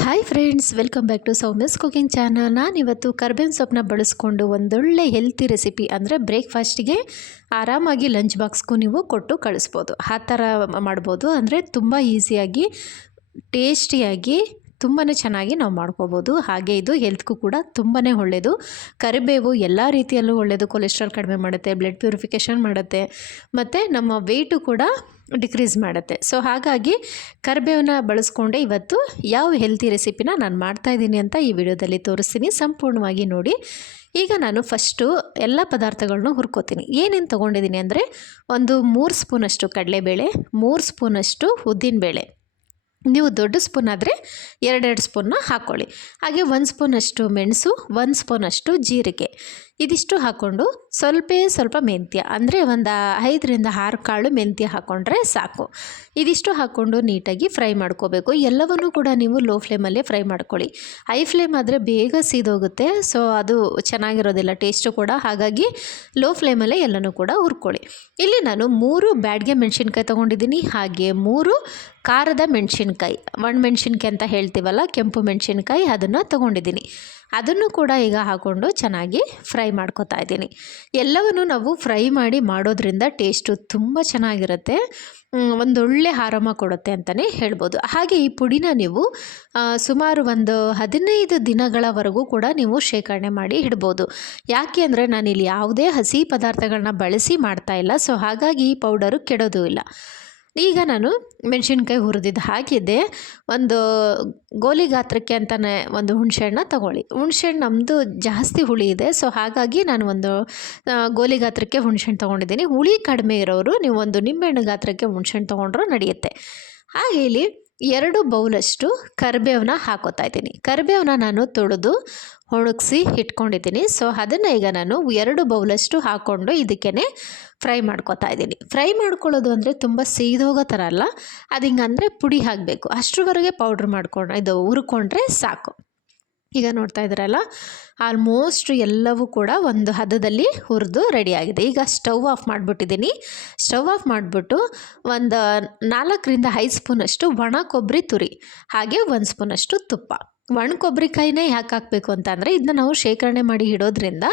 Hi friends, welcome back to Soumya's cooking channel. ನಾನಿವತ್ತು ಕರ್ಬೇವಿನ ಸೊಪ್ಪನ್ನ ಬಳಸ್ಕೊಂಡು ಒಂದೊಳ್ಳೆ ಹೆಲ್ತಿ ರೆಸಿಪಿ ಅಂದರೆ ಬ್ರೇಕ್ಫಾಸ್ಟಿಗೆ ಆರಾಮಾಗಿ ಲಂಚ್ ಬಾಕ್ಸ್ಗೂ ನೀವು ಕೊಟ್ಟು ಕಳಿಸ್ಬೋದು. ಆ ಥರ ಮಾಡ್ಬೋದು. ಅಂದರೆ ತುಂಬ ಈಸಿಯಾಗಿ ಟೇಸ್ಟಿಯಾಗಿ ತುಂಬಾ ಚೆನ್ನಾಗಿ ನಾವು ಮಾಡ್ಕೋಬೋದು. ಹಾಗೆ ಇದು ಹೆಲ್ತ್ಗೂ ಕೂಡ ತುಂಬಾ ಒಳ್ಳೆಯದು. ಕರಿಬೇವು ಎಲ್ಲ ರೀತಿಯಲ್ಲೂ ಒಳ್ಳೆಯದು. ಕೊಲೆಸ್ಟ್ರಾಲ್ ಕಡಿಮೆ ಮಾಡುತ್ತೆ, ಬ್ಲಡ್ ಪ್ಯೂರಿಫಿಕೇಷನ್ ಮಾಡುತ್ತೆ, ಮತ್ತು ನಮ್ಮ ವೆಯ್ಟು ಕೂಡ ಡಿಕ್ರೀಸ್ ಮಾಡುತ್ತೆ. ಸೊ ಹಾಗಾಗಿ ಕರಿಬೇವನ್ನ ಬಳಸ್ಕೊಂಡೆ ಇವತ್ತು ಯಾವ ಹೆಲ್ತಿ ರೆಸಿಪಿನ ನಾನು ಮಾಡ್ತಾಯಿದ್ದೀನಿ ಅಂತ ಈ ವಿಡಿಯೋದಲ್ಲಿ ತೋರಿಸ್ತೀನಿ. ಸಂಪೂರ್ಣವಾಗಿ ನೋಡಿ. ಈಗ ನಾನು ಫಸ್ಟು ಎಲ್ಲ ಪದಾರ್ಥಗಳನ್ನೂ ಹುರ್ಕೋತೀನಿ. ಏನೇನು ತೊಗೊಂಡಿದ್ದೀನಿ ಅಂದರೆ ಒಂದು 3 ಸ್ಪೂನಷ್ಟು ಕಡಲೆಬೇಳೆ, 3 ಸ್ಪೂನಷ್ಟು ಉದ್ದಿನಬೇಳೆ. ನೀವು ದೊಡ್ಡ ಸ್ಪೂನ್ ಆದರೆ 2 ಸ್ಪೂನ್ನ ಹಾಕ್ಕೊಳ್ಳಿ. ಹಾಗೆ 1 ಸ್ಪೂನಷ್ಟು ಮೆಣಸು, 1 ಸ್ಪೂನಷ್ಟು ಜೀರಿಗೆ, ಇದಿಷ್ಟು ಹಾಕ್ಕೊಂಡು ಸ್ವಲ್ಪ ಮೆಂತ್ಯ, ಅಂದರೆ ಒಂದು 5ರಿಂದ 6 ಕಾಳು ಮೆಂತ್ಯ ಹಾಕ್ಕೊಂಡ್ರೆ ಸಾಕು. ಇದಿಷ್ಟು ಹಾಕ್ಕೊಂಡು ನೀಟಾಗಿ ಫ್ರೈ ಮಾಡ್ಕೋಬೇಕು. ಎಲ್ಲವನ್ನೂ ಕೂಡ ನೀವು ಲೋ ಫ್ಲೇಮಲ್ಲೇ ಫ್ರೈ ಮಾಡ್ಕೊಳ್ಳಿ. ಹೈ ಫ್ಲೇಮ್ ಆದರೆ ಬೇಗ ಸೀದೋಗುತ್ತೆ. ಸೊ ಅದು ಚೆನ್ನಾಗಿರೋದಿಲ್ಲ ಟೇಸ್ಟು ಕೂಡ. ಹಾಗಾಗಿ ಲೋ ಫ್ಲೇಮಲ್ಲೇ ಎಲ್ಲನೂ ಕೂಡ ಹುರ್ಕೊಳ್ಳಿ. ಇಲ್ಲಿ ನಾನು 3 ಬ್ಯಾಡಗೆ ಮೆಣಸಿನ್ಕಾಯಿ ತೊಗೊಂಡಿದ್ದೀನಿ. ಹಾಗೆ 3 ಖಾರದ ಮೆಣಸಿನ್ಕಾಯಿ, ಒಣಮೆಣಸಿನ್ಕಾಯಿ ಅಂತ ಹೇಳ್ತೀವಲ್ಲ, ಕೆಂಪು ಮೆಣಸಿನ್ಕಾಯಿ, ಅದನ್ನು ತೊಗೊಂಡಿದ್ದೀನಿ. ಅದನ್ನು ಕೂಡ ಈಗ ಹಾಕ್ಕೊಂಡು ಚೆನ್ನಾಗಿ ಫ್ರೈ ಮಾಡ್ಕೊತಾ ಇದ್ದೀನಿ. ಎಲ್ಲವನ್ನು ನಾವು ಫ್ರೈ ಮಾಡಿ ಮಾಡೋದ್ರಿಂದ ಟೇಸ್ಟು ತುಂಬ ಚೆನ್ನಾಗಿರುತ್ತೆ. ಒಂದೊಳ್ಳೆ ಆರಾಮ ಕೊಡುತ್ತೆ ಅಂತಲೇ ಹೇಳ್ಬೋದು. ಹಾಗೆ ಈ ಪುಡಿನ ನೀವು ಸುಮಾರು ಒಂದು 15 ದಿನಗಳವರೆಗೂ ಕೂಡ ನೀವು ಶೇಖರಣೆ ಮಾಡಿ ಇಡ್ಬೋದು. ಯಾಕೆ ಅಂದರೆ ನಾನಿಲ್ಲಿ ಯಾವುದೇ ಹಸಿ ಪದಾರ್ಥಗಳನ್ನ ಬಳಸಿ ಮಾಡ್ತಾಯಿಲ್ಲ. ಸೊ ಹಾಗಾಗಿ ಈ ಪೌಡರು ಕೆಡೋದು ಇಲ್ಲ. ಈಗ ನಾನು ಮೆಣಸಿನ್ಕಾಯಿ ಹುರಿದಿದ್ದು ಹಾಕಿದ್ದೆ. ಒಂದು ಗೋಲಿ ಗಾತ್ರಕ್ಕೆ ಅಂತಲೇ ಒಂದು ಹುಣಸೆಹಣ್ಣ ತೊಗೊಳ್ಳಿ. ಹುಣಸೆಹಣ್ಣು ನಮ್ಮದು ಜಾಸ್ತಿ ಹುಳಿ ಇದೆ. ಸೊ ಹಾಗಾಗಿ ನಾನು ಒಂದು ಗೋಲಿ ಗಾತ್ರಕ್ಕೆ ಹುಣಸೆಹಣ್ಣು ತೊಗೊಂಡಿದ್ದೀನಿ. ಹುಳಿ ಕಡಿಮೆ ಇರೋರು ನೀವು ಒಂದು ನಿಂಬೆಹಣ್ಣು ಗಾತ್ರಕ್ಕೆ ಹುಣಸೆಹಣ್ಣು ತೊಗೊಂಡ್ರೂ ನಡೆಯುತ್ತೆ. ಹಾಗೆ ಇಲ್ಲಿ 2 ಬೌಲಷ್ಟು ಕರಿಬೇವನ್ನ ಹಾಕೋತಾ ಇದ್ದೀನಿ. ಕರಿಬೇವನ್ನ ನಾನು ತೊಳೆದು ಒಣಗಿಸಿ ಇಟ್ಕೊಂಡಿದ್ದೀನಿ. ಸೊ ಅದನ್ನು ಈಗ ನಾನು 2 ಬೌಲಷ್ಟು ಹಾಕ್ಕೊಂಡು ಇದಕ್ಕೇ ಫ್ರೈ ಮಾಡ್ಕೊತಾ ಇದ್ದೀನಿ. ಫ್ರೈ ಮಾಡ್ಕೊಳ್ಳೋದು ಅಂದರೆ ತುಂಬ ಸೀದೋಗೋ ಥರ ಅಲ್ಲ, ಅದು ಹಿಂಗಂದರೆ ಪುಡಿ ಹಾಕಬೇಕು. ಅಷ್ಟರವರೆಗೆ ಪೌಡ್ರ್ ಮಾಡ್ಕೊಂಡು ಹುರ್ಕೊಂಡ್ರೆ ಸಾಕು. ಈಗ ನೋಡ್ತಾ ಇದ್ದೀರಲ್ಲ, ಆಲ್ಮೋಸ್ಟ್ ಎಲ್ಲವೂ ಕೂಡ ಒಂದು ಹದದಲ್ಲಿ ಹುರಿದು ರೆಡಿಯಾಗಿದೆ. ಈಗ ಸ್ಟವ್ ಆಫ್ ಮಾಡಿಬಿಟ್ಟಿದ್ದೀನಿ. ಸ್ಟವ್ ಆಫ್ ಮಾಡಿಬಿಟ್ಟು ಒಂದು 4ರಿಂದ 5 ಸ್ಪೂನಷ್ಟು ಒಣ ಕೊಬ್ಬರಿ ತುರಿ, ಹಾಗೆ 1 ಸ್ಪೂನಷ್ಟು ತುಪ್ಪ. ಒಣ ಕೊಬ್ಬರಿಕಾಯಿನೇ ಯಾಕೆ ಹಾಕಬೇಕು ಅಂತ ಅಂದರೆ ಇದನ್ನ ನಾವು ಶೇಖರಣೆ ಮಾಡಿ ಇಡೋದ್ರಿಂದ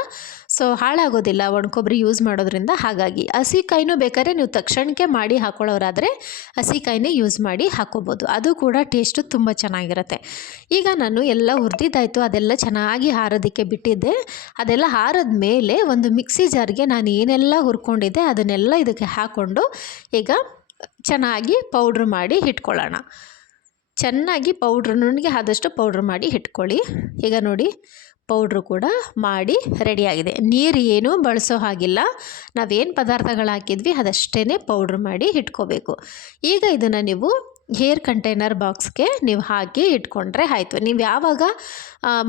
ಸೊ ಹಾಳಾಗೋದಿಲ್ಲ ಒಣ ಕೊಬ್ಬರಿ ಯೂಸ್ ಮಾಡೋದ್ರಿಂದ. ಹಾಗಾಗಿ ಹಸಿಕಾಯಿನೂ ಬೇಕಾದ್ರೆ ನೀವು ತಕ್ಷಣಕ್ಕೆ ಮಾಡಿ ಹಾಕೊಳ್ಳೋರಾದರೆ ಹಸಿಕಾಯಿನೇ ಯೂಸ್ ಮಾಡಿ ಹಾಕೋಬೋದು. ಅದು ಕೂಡ ಟೇಸ್ಟು ತುಂಬ ಚೆನ್ನಾಗಿರುತ್ತೆ. ಈಗ ನಾನು ಎಲ್ಲ ಹುರಿದಿದ್ದಾಯಿತು, ಅದೆಲ್ಲ ಚೆನ್ನಾಗಿ ಆರೋದಕ್ಕೆ ಬಿಟ್ಟಿದ್ದೆ. ಅದೆಲ್ಲ ಆರಿದ ಮೇಲೆ ಒಂದು ಮಿಕ್ಸಿ ಜಾರ್ಗೆ ನಾನು ಏನೆಲ್ಲ ಹುರ್ಕೊಂಡಿದ್ದೆ ಅದನ್ನೆಲ್ಲ ಇದಕ್ಕೆ ಹಾಕ್ಕೊಂಡು ಈಗ ಚೆನ್ನಾಗಿ ಪೌಡ್ರ್ ಮಾಡಿ ಇಟ್ಕೊಳ್ಳೋಣ. ಚೆನ್ನಾಗಿ ನುಣ್ಣಗೆ ಆದಷ್ಟು ಪೌಡ್ರ್ ಮಾಡಿ ಇಟ್ಕೊಳ್ಳಿ. ಈಗ ನೋಡಿ, ಪೌಡ್ರು ಕೂಡ ಮಾಡಿ ರೆಡಿಯಾಗಿದೆ. ನೀರು ಏನೂ ಬಳಸೋ ಹಾಗಿಲ್ಲ. ನಾವೇನು ಪದಾರ್ಥಗಳು ಹಾಕಿದ್ವಿ ಅದಷ್ಟೇ ಪೌಡ್ರ್ ಮಾಡಿ ಇಟ್ಕೋಬೇಕು. ಈಗ ಇದನ್ನು ನೀವು ಏರ್ ಕಂಟೈನರ್ ಬಾಕ್ಸ್ಗೆ ನೀವು ಹಾಕಿ ಇಟ್ಕೊಂಡ್ರೆ ಆಯಿತು. ನೀವು ಯಾವಾಗ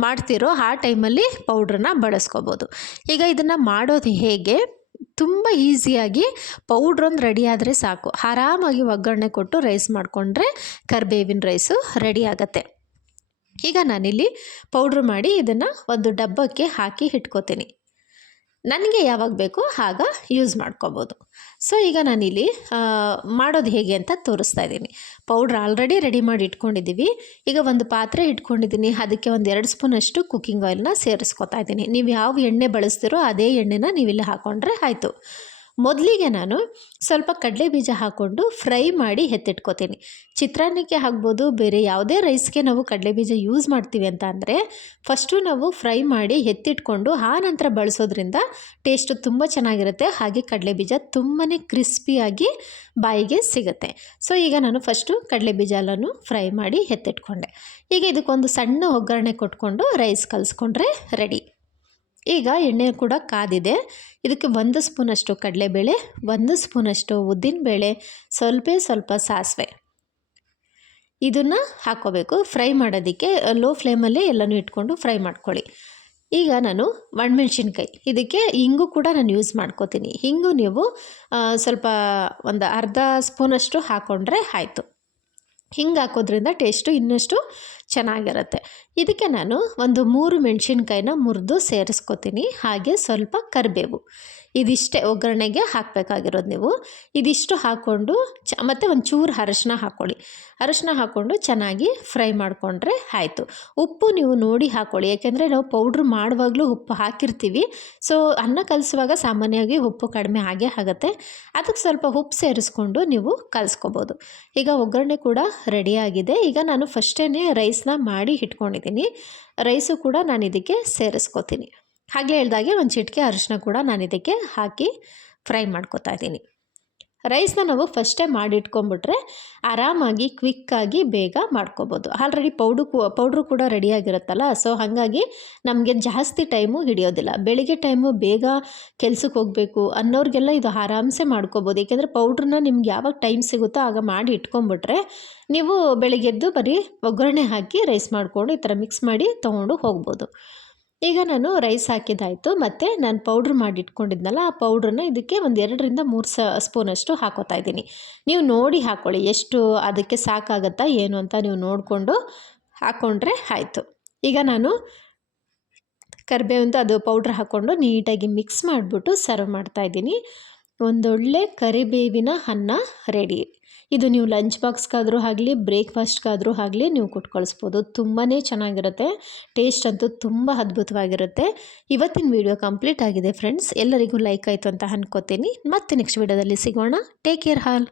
ಮಾಡ್ತೀರೋ ಆ ಟೈಮಲ್ಲಿ ಪೌಡ್ರನ್ನ ಬಳಸ್ಕೋಬೋದು. ಈಗ ಇದನ್ನು ಮಾಡೋದು ಹೇಗೆ, ತುಂಬ ಈಸಿಯಾಗಿ ಪೌಡ್ರೊಂದು ರೆಡಿ ಆದರೆ ಸಾಕು. ಆರಾಮಾಗಿ ಒಗ್ಗರಣೆ ಕೊಟ್ಟು ರೈಸ್ ಮಾಡಿಕೊಂಡ್ರೆ ಕರಿಬೇವಿನ ರೈಸು ರೆಡಿ ಆಗುತ್ತೆ. ಈಗ ನಾನಿಲ್ಲಿ ಪೌಡ್ರ್ ಮಾಡಿ ಇದನ್ನು ಒಂದು ಡಬ್ಬಕ್ಕೆ ಹಾಕಿ ಇಟ್ಕೋತೀನಿ. ನನಗೆ ಯಾವಾಗ ಬೇಕೋ ಆಗ ಯೂಸ್ ಮಾಡ್ಕೋಬೋದು. ಸೊ ಈಗ ನಾನಿಲ್ಲಿ ಮಾಡೋದು ಹೇಗೆ ಅಂತ ತೋರಿಸ್ತಾ ಇದ್ದೀನಿ. ಪೌಡ್ರ್ ಆಲ್ರೆಡಿ ರೆಡಿ ಮಾಡಿ ಇಟ್ಕೊಂಡಿದ್ದೀವಿ. ಈಗ ಒಂದು ಪಾತ್ರೆ ಇಟ್ಕೊಂಡಿದ್ದೀನಿ. ಅದಕ್ಕೆ ಒಂದು 2 ಸ್ಪೂನಷ್ಟು ಕುಕ್ಕಿಂಗ್ ಆಯಿಲ್ನ ಸೇರಿಸ್ಕೊತಾ ಇದ್ದೀನಿ. ನೀವು ಯಾವ ಎಣ್ಣೆ ಬಳಸ್ತೀರೋ ಅದೇ ಎಣ್ಣೆನ ನೀವಿಲ್ಲಿ ಹಾಕ್ಕೊಂಡ್ರೆ ಆಯಿತು. ಮೊದಲಿಗೆ ನಾನು ಸ್ವಲ್ಪ ಕಡಲೆ ಬೀಜ ಹಾಕ್ಕೊಂಡು ಫ್ರೈ ಮಾಡಿ ಎತ್ತಿಟ್ಕೋತೀನಿ. ಚಿತ್ರಾನ್ನಕ್ಕೆ ಹಾಕ್ಬೋದು, ಬೇರೆ ಯಾವುದೇ ರೈಸ್ಗೆ ನಾವು ಕಡಲೆ ಬೀಜ ಯೂಸ್ ಮಾಡ್ತೀವಿ ಅಂತ ಅಂದರೆ ಫಸ್ಟು ನಾವು ಫ್ರೈ ಮಾಡಿ ಎತ್ತಿಟ್ಕೊಂಡು ಆ ನಂತರ ಬಳಸೋದ್ರಿಂದ ಟೇಸ್ಟು ತುಂಬ ಚೆನ್ನಾಗಿರುತ್ತೆ. ಹಾಗೆ ಕಡಲೆ ಬೀಜ ತುಂಬಾ ಕ್ರಿಸ್ಪಿಯಾಗಿ ಬಾಯಿಗೆ ಸಿಗುತ್ತೆ. ಸೊ ಈಗ ನಾನು ಫಸ್ಟು ಕಡಲೆ ಬೀಜ ಎಲ್ಲನೂ ಫ್ರೈ ಮಾಡಿ ಎತ್ತಿಟ್ಕೊಂಡೆ. ಈಗ ಇದಕ್ಕೊಂದು ಸಣ್ಣ ಒಗ್ಗರಣೆ ಕೊಟ್ಕೊಂಡು ರೈಸ್ ಕಲಿಸ್ಕೊಂಡ್ರೆ ರೆಡಿ. ಈಗ ಎಣ್ಣೆ ಕೂಡ ಕಾದಿದೆ. ಇದಕ್ಕೆ 1 ಸ್ಪೂನಷ್ಟು ಕಡಲೆಬೇಳೆ, 1 ಸ್ಪೂನಷ್ಟು ಉದ್ದಿನಬೇಳೆ, ಸ್ವಲ್ಪ ಸಾಸಿವೆ, ಇದನ್ನು ಹಾಕ್ಕೋಬೇಕು. ಫ್ರೈ ಮಾಡೋದಕ್ಕೆ ಲೋ ಫ್ಲೇಮಲ್ಲೇ ಎಲ್ಲನೂ ಇಟ್ಕೊಂಡು ಫ್ರೈ ಮಾಡ್ಕೊಳ್ಳಿ. ಈಗ ನಾನು ಒಣಮೆಣ್ಸಿನ್ಕಾಯಿ, ಇದಕ್ಕೆ ಹಿಂಗು ಕೂಡ ನಾನು ಯೂಸ್ ಮಾಡ್ಕೋತೀನಿ. ಹಿಂಗು ನೀವು ಸ್ವಲ್ಪ ಒಂದು ಅರ್ಧ ಸ್ಪೂನಷ್ಟು ಹಾಕ್ಕೊಂಡ್ರೆ ಆಯಿತು. ಹಿಂಗೆ ಹಾಕೋದ್ರಿಂದ ಟೇಸ್ಟು ಇನ್ನಷ್ಟು ಚೆನ್ನಾಗಿರುತ್ತೆ. ಇದಕ್ಕೆ ನಾನು ಒಂದು 3 ಮೆಣಸಿನ್ಕಾಯಿನ ಮುರಿದು ಸೇರಿಸ್ಕೊತೀನಿ. ಹಾಗೆ ಸ್ವಲ್ಪ ಕರಿಬೇವು, ಇದಿಷ್ಟೇ ಒಗ್ಗರಣೆಗೆ ಹಾಕಬೇಕಾಗಿರೋದು ನೀವು. ಇದಿಷ್ಟು ಹಾಕ್ಕೊಂಡು ಮತ್ತು ಒಂಚೂರು ಅರಶಿನ ಹಾಕ್ಕೊಳ್ಳಿ. ಅರಶಿನ ಹಾಕ್ಕೊಂಡು ಚೆನ್ನಾಗಿ ಫ್ರೈ ಮಾಡಿಕೊಂಡ್ರೆ ಆಯಿತು. ಉಪ್ಪು ನೀವು ನೋಡಿ ಹಾಕ್ಕೊಳ್ಳಿ, ಯಾಕೆಂದರೆ ನಾವು ಪೌಡ್ರ್ ಮಾಡುವಾಗಲೂ ಉಪ್ಪು ಹಾಕಿರ್ತೀವಿ. ಸೊ ಅನ್ನ ಕಲಿಸುವಾಗ ಸಾಮಾನ್ಯವಾಗಿ ಉಪ್ಪು ಕಡಿಮೆ ಆಗೇ ಆಗುತ್ತೆ. ಅದಕ್ಕೆ ಸ್ವಲ್ಪ ಉಪ್ಪು ಸೇರಿಸ್ಕೊಂಡು ನೀವು ಕಲಿಸ್ಕೋಬೋದು. ಈಗ ಒಗ್ಗರಣೆ ಕೂಡ ರೆಡಿಯಾಗಿದೆ. ಈಗ ನಾನು ಫಸ್ಟೇ ರೈಸ್ನ ಮಾಡಿ ಇಟ್ಕೊಂಡಿದ್ದೀನಿ. ರೈಸು ಕೂಡ ನಾನು ಇದಕ್ಕೆ ಸೇರಿಸ್ಕೋತೀನಿ. ಹಾಗೆ ಹೇಳ್ದಾಗೆ ಒಂದು ಚಿಟಿಕೆ ಅರಿಶಿನ ಕೂಡ ನಾನು ಇದಕ್ಕೆ ಹಾಕಿ ಫ್ರೈ ಮಾಡ್ಕೊತಾ ಇದ್ದೀನಿ. ರೈಸ್ನ ನಾವು ಫಸ್ಟೇ ಮಾಡಿಟ್ಕೊಂಡ್ಬಿಟ್ರೆ ಆರಾಮಾಗಿ ಕ್ವಿಕ್ಕಾಗಿ ಬೇಗ ಮಾಡ್ಕೊಬೋದು. ಆಲ್ರೆಡಿ ಪೌಡ್ರು ಕೂಡ ರೆಡಿಯಾಗಿರುತ್ತಲ್ಲ, ಸೊ ಹಾಗಾಗಿ ನಮಗೆ ಜಾಸ್ತಿ ಟೈಮು ಹಿಡಿಯೋದಿಲ್ಲ. ಬೆಳಿಗ್ಗೆ ಟೈಮು ಬೇಗ ಕೆಲ್ಸಕ್ಕೆ ಹೋಗಬೇಕು ಅನ್ನೋರಿಗೆಲ್ಲ ಇದು ಆರಾಮ್ಸೆ ಮಾಡ್ಕೊಬೋದು. ಏಕೆಂದರೆ ಪೌಡ್ರನ್ನ ನಿಮ್ಗೆ ಯಾವಾಗ ಟೈಮ್ ಸಿಗುತ್ತೋ ಆಗ ಮಾಡಿ ಇಟ್ಕೊಂಡ್ಬಿಟ್ರೆ ನೀವು ಬೆಳಿಗ್ಗೆದ್ದು ಬರೀ ಒಗ್ಗರಣೆ ಹಾಕಿ ರೈಸ್ ಮಾಡಿಕೊಂಡು ಈ ಥರ ಮಿಕ್ಸ್ ಮಾಡಿ ತೊಗೊಂಡು ಹೋಗ್ಬೋದು. ಈಗ ನಾನು ರೈಸ್ ಹಾಕಿದ್ದಾಯಿತು, ಮತ್ತು ನಾನು ಪೌಡ್ರ್ ಮಾಡಿ ಇಟ್ಕೊಂಡಿದ್ನಲ್ಲ ಆ ಪೌಡ್ರನ್ನ ಇದಕ್ಕೆ ಒಂದು 2ರಿಂದ 3 ಸ್ಪೂನಷ್ಟು ಹಾಕೋತಾ ಇದ್ದೀನಿ. ನೀವು ನೋಡಿ ಹಾಕ್ಕೊಳ್ಳಿ, ಎಷ್ಟು ಅದಕ್ಕೆ ಸಾಕಾಗತ್ತಾ ಏನು ಅಂತ ನೀವು ನೋಡಿಕೊಂಡು ಹಾಕ್ಕೊಂಡ್ರೆ ಆಯಿತು. ಈಗ ನಾನು ಕರಿಬೇವಿಂದು ಅದು ಪೌಡ್ರ್ ಹಾಕ್ಕೊಂಡು ನೀಟಾಗಿ ಮಿಕ್ಸ್ ಮಾಡಿಬಿಟ್ಟು ಸರ್ವ್ ಮಾಡ್ತಾಯಿದ್ದೀನಿ. ಒಂದೊಳ್ಳೆ ಕರಿಬೇವಿನ ಅನ್ನ ರೆಡಿ. ಇದು ನೀವು ಲಂಚ್ ಬಾಕ್ಸ್ಗಾದರೂ ಆಗಲಿ ಬ್ರೇಕ್ಫಾಸ್ಟ್ಗಾದರೂ ಆಗಲಿ ನೀವು ಕೊಟ್ಟು ಕಳಿಸ್ಬೋದು. ತುಂಬಾ ಚೆನ್ನಾಗಿರುತ್ತೆ. ಟೇಸ್ಟ್ ಅಂತೂ ತುಂಬ ಅದ್ಭುತವಾಗಿರುತ್ತೆ. ಇವತ್ತಿನ ವಿಡಿಯೋ ಕಂಪ್ಲೀಟ್ ಆಗಿದೆ ಫ್ರೆಂಡ್ಸ್. ಎಲ್ಲರಿಗೂ ಲೈಕ್ ಆಯಿತು ಅಂತ ಅಂದ್ಕೋತೀನಿ. ಮತ್ತೆ ನೆಕ್ಸ್ಟ್ ವಿಡಿಯೋದಲ್ಲಿ ಸಿಗೋಣ. Take care all.